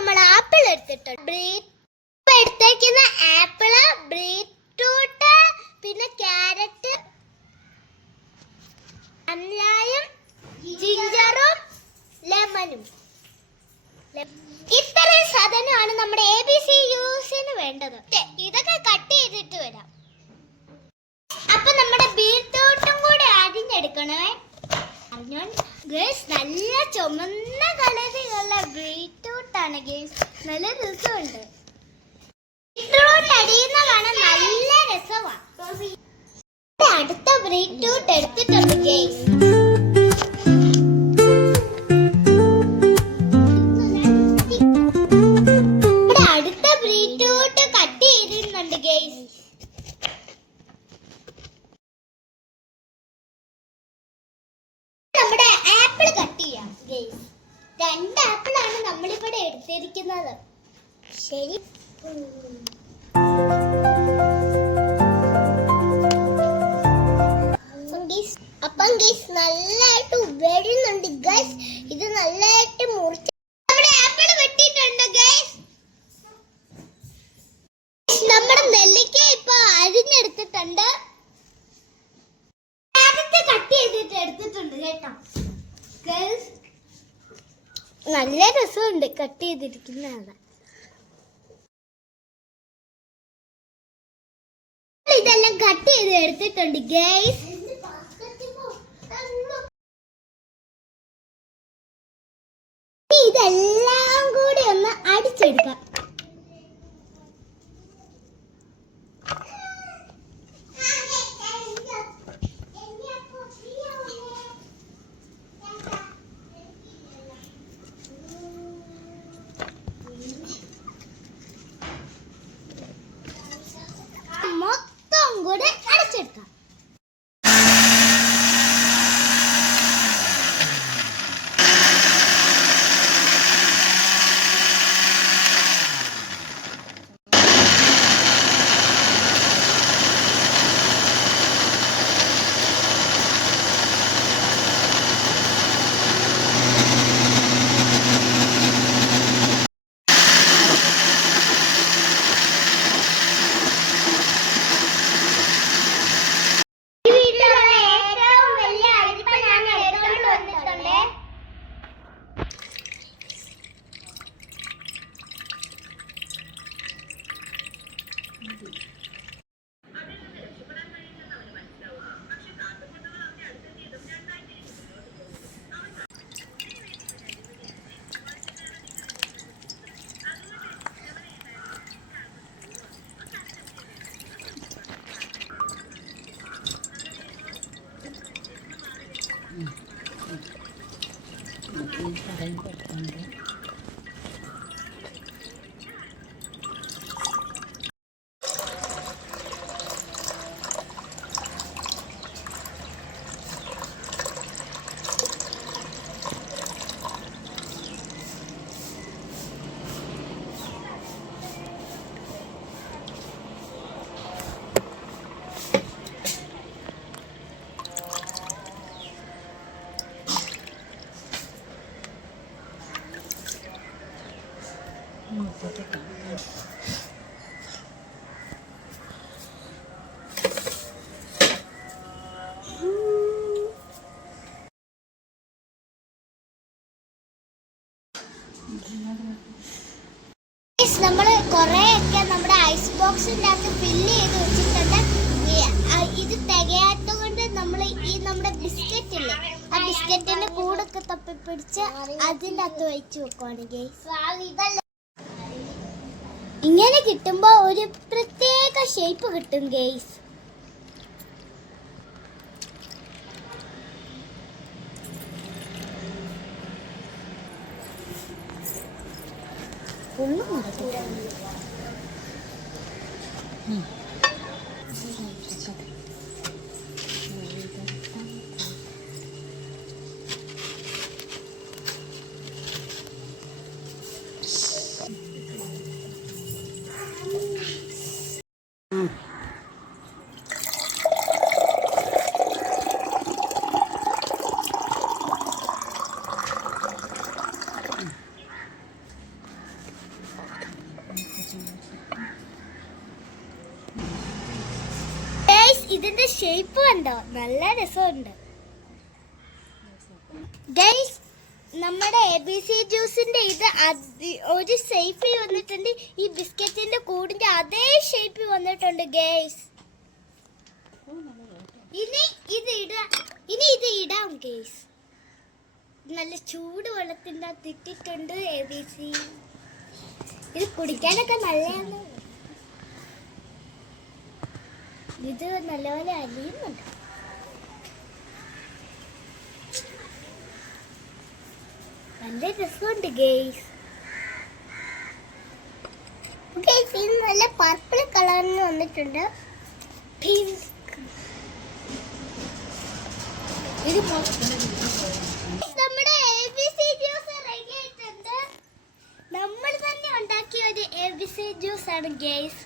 നമ്മൾ ആപ്പിൾ എടുത്തിട്ടുണ്ട്. ബ്രീറ്റ് എടുത്തേക്കുന്ന ആപ്പിൾ ബീറ്റ്റൂട്ട് പിന്നെ ക്യാരറ്റ് അമ്ലായും ജിഞ്ചറും ലെമനും ഇത്രയും സാധനമാണ് നമ്മുടെ എ ബി സി യൂസിന് വേണ്ടത്. ഇതൊക്കെ കട്ട് ചെയ്തിട്ട് വരാം. അപ്പൊ നമ്മുടെ ബീറ്റ്റൂട്ടും കൂടെ അരിഞ്ഞെടുക്കണേ. അറിഞ്ഞോ ഗേസ് നല്ല ചുമന്ന കളറിലുള്ള ബീറ്റ്റൂട്ടാണ് ഗേസ് നല്ല രസമുണ്ട്. ബീറ്റ്റൂട്ട് അടിയുന്ന നല്ല രസമാണ് അടുത്ത ബീറ്റ്റൂട്ട് എടുത്തിട്ടുണ്ട് ഗേസ് അടുത്ത ബീറ്റ്റൂട്ട് നമ്മുടെ ആപ്പിൾ കട്ട് ചെയ്യാം രണ്ട് ആപ്പിളാണ് നമ്മളിവിടെ എടുത്തിരിക്കുന്നത്. ശരി. അപ്പം ഗൈസ് നല്ലതായിട്ട് വരുന്നുണ്ട് ഗൈസ് ഇത് നല്ലതായിട്ട് മുറിച്ച് നമ്മുടെ ആപ്പിൾ വെട്ടിയിട്ടുണ്ട് ഗൈസ് നമ്മുടെ നെല്ലിക്ക ഇപ്പൊ അരിഞ്ഞെടുത്തിട്ടുണ്ട് ക്യാരറ്റ് കട്ട് ചെയ്തിട്ട് എടുത്തിട്ടുണ്ട് കേട്ടോ Guys, നല്ല രസമുണ്ട് കട്ട് ചെയ്തിരിക്കുന്നതാണ്. ഇതെല്ലാം കട്ട് ചെയ്ത് എടുത്തിട്ടുണ്ട് ഗൈസ് ഇതെല്ലാം കൂടി ഒന്ന് അടിച്ചെടുക്കാം. 嗯，我给你下来一块汤的。നമ്മൾ കുറേയൊക്കെ നമ്മുടെ ഐസ് ബോക്സിന്റെ അകത്ത് ഫില്ല് ചെയ്ത് വെച്ചിട്ടുണ്ട് ഇത് തികയാത്ത നമ്മൾ ഈ നമ്മുടെ ബിസ്ക്കറ്റ് ഇല്ലേ ആ ബിസ്ക്കറ്റിന്റെ കൂടൊക്കെ തപ്പി പിടിച്ച് അതിന്റെ അകത്ത് വെച്ച് വെക്കുവാണെങ്കിൽ ഇങ്ങനെ കിട്ടുമ്പോൾ ഒരു പ്രത്യേക ഷേപ്പ് കിട്ടും ഗെയ്സ് ഒന്നും നടക്കില്ല ഇതിന്റെ ഷേപ്പ് കണ്ടോ? നല്ല രസമുണ്ട്. ഗൈസ് നമ്മുടെ എ ബി സി ജ്യൂസിന്റെ ഇത് ഒരു ഷേപ്പിൽ വന്നിട്ടുണ്ട്. ഈ ബിസ്ക്കറ്റിന്റെ കൂടിന്റെ അതേ ഷേപ്പിൽ വന്നിട്ടുണ്ട് ഗൈസ് ഇനി ഇത് ഇടാ ഇനി ഇത് ഇടാം ഗൈസ് നല്ല ചൂട് വെള്ളത്തിന്റെ അകത്ത് ഇട്ടിട്ടുണ്ട് എ ബി സി ഇത് കുടിക്കാനൊക്കെ നല്ലതാണ്. ഇത് നല്ലപോലെ അലിയുന്നുണ്ട് നല്ല രസമുണ്ട് ഗെയ്സ് ഗെയ്സ് ഇത് നല്ല പർപ്പിൾ കളറിന് വന്നിട്ടുണ്ട്. പിങ്ക് ഇത് നമ്മുടെ ജ്യൂസ് റെഡി ആയിട്ടുണ്ട്. നമ്മൾ തന്നെ ഉണ്ടാക്കിയ ഒരു ABC ജ്യൂസ് ആണ് ഗേസ്